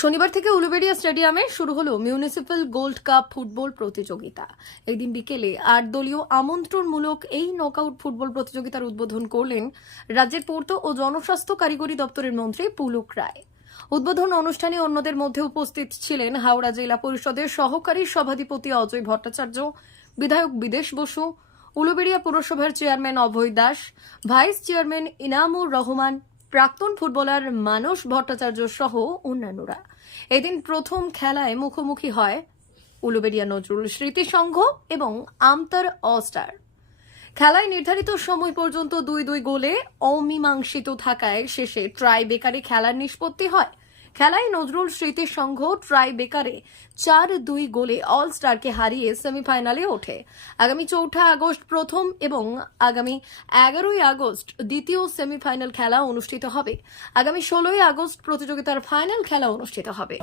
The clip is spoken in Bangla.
শনিবার থেকে উলুবেড়িয়া স্টেডিয়ামে শুরু হলো মিউনিসিপ্যাল গোল্ড কাপ ফুটবল প্রতিযোগিতা। একদিন বিকেলে ৮ দলীয় আমন্ত্রণমূলক এই নকআউট ফুটবল প্রতিযোগিতার উদ্বোধন করলেন রাজ্যের পূর্ত ও জনস্বাস্থ্য কারিগরি দপ্তরের মন্ত্রী পুলক রায়। উদ্বোধন অনুষ্ঠানে অন্যদের মধ্যে উপস্থিত ছিলেন হাওড়া জেলা পরিষদের সহকারী সভাধিপতি অজয় ভট্টাচার্য, বিধায়ক বিদেশ বসু, উলুবেড়িয়া পুরসভার চেয়ারম্যান অভয় দাস, ভাইস চেয়ারম্যান ইনামুর রহমান, প্রাক্তন ফুটবলার মানস ভট্টাচার্য সহ অন্যান্যরা। এদিন প্রথম খেলায় মুখোমুখি হয় উলুবেড়িয়া নজরুল স্মৃতি সংঘ এবং আমতার অস্টার। খেলায় নির্ধারিত সময় পর্যন্ত ২-২ গোলে অমীমাংসিত থাকায় শেষে ট্রাই বেকারে খেলার নিষ্পত্তি হয়। খেলায় নজরুল স্মৃতি সংঘ ট্রাই বেকারে ৪-২ গোলে অল স্টারকে হারিয়ে সেমিফাইনালে ওঠে। আগামী ৪ আগস্ট প্রথম এবং আগামী ১১ আগস্ট দ্বিতীয় সেমিফাইনাল খেলা অনুষ্ঠিত হবে। আগামী ১৬ আগস্ট প্রতিযোগিতার ফাইনাল খেলা অনুষ্ঠিত হবে।